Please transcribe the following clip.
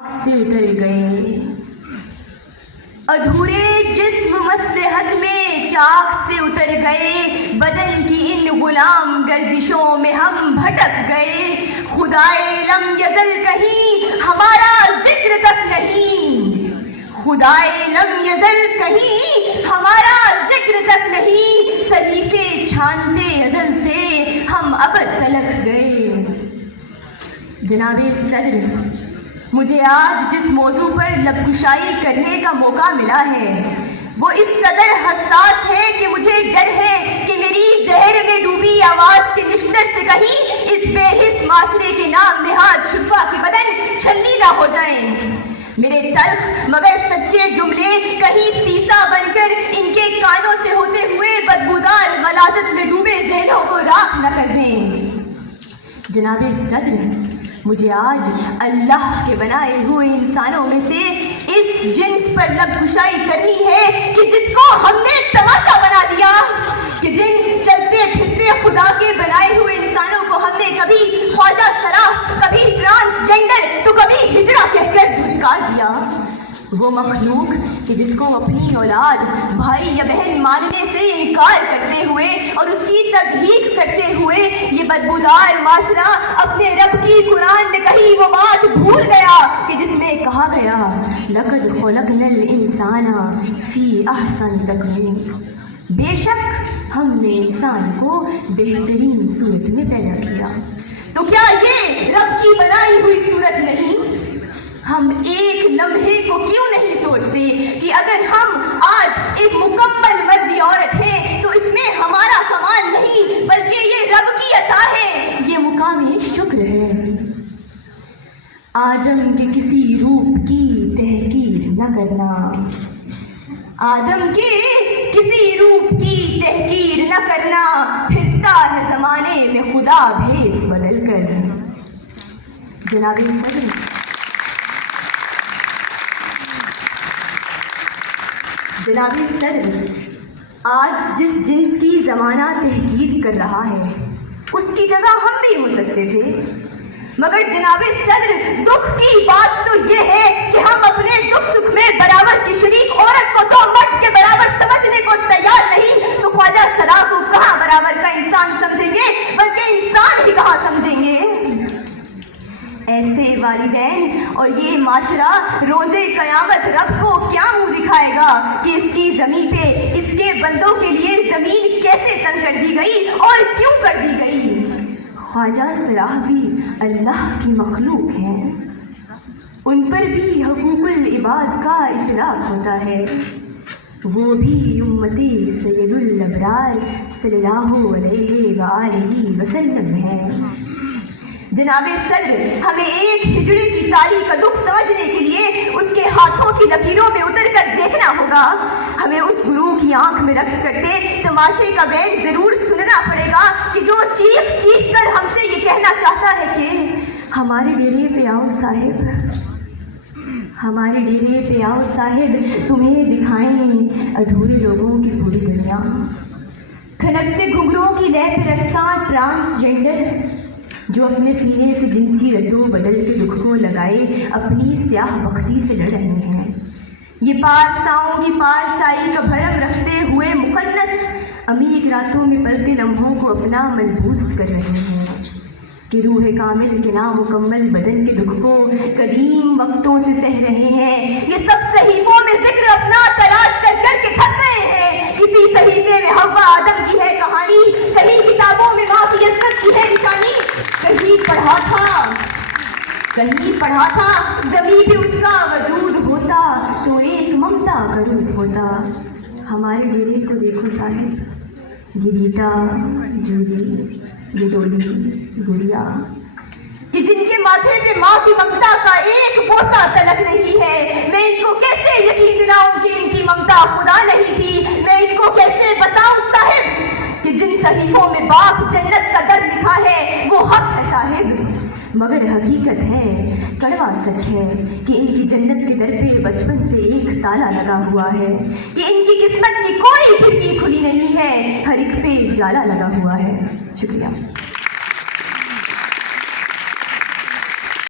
से उतर गए। अधूरे जिस्म मसलहत में चाक से उतर गए, बदन की इन गुलाम गर्दिशों में हम भटक गए। खुदाए लम यज़ल कहीं हमारा जिक्र तक नहीं, खुदाए लम यज़ल कहीं हमारा जिक्र तक नहीं, सहीफे छानते अज़ल से हम अबद तलक गए। जनाबे सदर, मुझे आज जिस मौजू पर लबकुशाई करने का मौका मिला है वो इस कदर हसास है कि मुझे डर है कि मेरी जहर में डूबी आवाज़ के निश्तर से कहीं इस बेहिस माशरे के नाम निहाद शुफ़ा के बदन छलनी ना हो जाएं। मेरे तल्ख मगर सच्चे जुमले कहीं सीसा बनकर इनके कानों से होते हुए बदबूदार गलाजत में डूबे ज़हनों को राख न कर दें। जनाबे सदर, मुझे आज अल्लाह के बनाए हुए इंसानों में से इस जिन्स पर लबकुशाई करनी है कि जिसको हमने तमाशा बना दिया, कि जिन चलते फिरते खुदा के बनाए हुए इंसानों को हमने कभी ख्वाजा सराह, कभी ट्रांसजेंडर तो कभी हिजड़ा कहकर धुतकार दिया। वो मखलूक कि जिसको अपनी औलाद भाई या बहन मानने से इनकार करते हुए और उसकी तज़हीक करते हुए ये बदबूदार माशरा अपने रब की कुरान में कही वो बात भूल गया कि जिसमें कहा गया लक़द ख़लक़नल इंसाना फ़ी अहसन तक़वीम, बेशक हमने इंसान को बेहतरीन सूरत में पैदा किया। तो क्या ये रब की बनाई हुई सूरत नहीं? हम एक लम्हे को क्यों नहीं सोचते कि अगर हम आज एक मुकम्मल मर्दी औरत हैं तो इसमें हमारा कमाल नहीं बल्कि ये रब की अता है, ये मुकाम शुक्र है। आदम के किसी रूप की तहकीर न करना, आदम के किसी रूप की तहकीर न करना, फिरता है ज़माने में खुदा भेस बदल कर। जनाबे सदर, जनाबे सदर, आज जिस जिन्स की ज़माना तहकीर कर रहा है उसकी जगह हम भी हो सकते थे, मगर जनाबे सदर दुख की बात तो ये है कि हम अपने दुख सुख में बराबर की शरीक औरत को तो मर्द के बराबर समझने को तैयार नहीं, तो ख्वाजा सराह को कहाँ बराबर का इंसान समझेंगे, बल्कि इंसान ही कहाँ समझेंगे। ऐसे वालिदैन और ये माशरा रोज़े क़यामत रब को क्या मुँह दिखाएगा कि इसकी ज़मीन पे इसके बंदों के लिए ज़मीन कैसे तंग कर दी गई और क्यों कर दी गई। ख्वाजा सराह भी अल्लाह की मखलूक हैं, उन पर भी हुकूकुल इबाद का इतलाक़ होता है, वो भी उम्मती सैयदुल अबरार सल्लल्लाहु अलैहि वसल्लम है। जनाबे सदर, हमें एक हिजड़े की ताली का दुख समझने के लिए उसके हाथों की लकीरों में उतर कर देखना होगा। हमें उस गुरु की आंख में रक्स करते तमाशे का बैन ज़रूर सुनना पड़ेगा कि जो चीख चीख कर हमसे ये कहना चाहता है कि हमारे डेरे पे आओ साहिब, हमारे डेरे पे आओ साहिब, तुम्हें दिखाएं अधूरे लोगों की पूरी दुनिया। खनकते घुंघरों की लय पे रक्सा ट्रांसजेंडर जो अपने सीने से जिनसी रद्दो बदल के दुख को लगाए अपनी स्याह बख्ती से लड़ रहे हैं। ये पारसाओं की पारसाई का भरम रखते हुए मुखन्नस अमीक रातों में पलते लम्हों को अपना मलबूस कर रहे हैं कि रूह कामिल के नामुकम्मल बदन के दुख को कदीम वक्तों से सह रहे हैं। ये सब सहीफों में जिक्र अपना तलाश कर करके थक गए हैं। किसी सहीफे में हव्वा आदम की है कहानी, कहीं किताबों में माँ की इज्जत की है निशानी, कहीं पढ़ा था ज़मीन पे उसका वजूद होता तो एक ममता का रूप होता। हमारे डेरे को देखो साहिब, ये रीटा, जूली, ये डोली, गुड़िया, कि जिनके माथे पे माँ की ममता का एक बोसा तलक नहीं है। मैं इनको कैसे यकीन दिलाऊं कि इनकी ममता खुदा नहीं थी? मैं इनको कैसे बताऊं साहिब कि जिन सहीफों में बाप जन्नत का दर लिखा है वो हक है साहिब, मगर हकीकत है, कड़वा सच है कि इनकी जन्नत के दर पे बचपन से एक ताला लगा हुआ है, कि इनकी किस्मत की कोई खिड़की खुली नहीं है, हर एक पे जाला लगा हुआ है। शुक्रिया।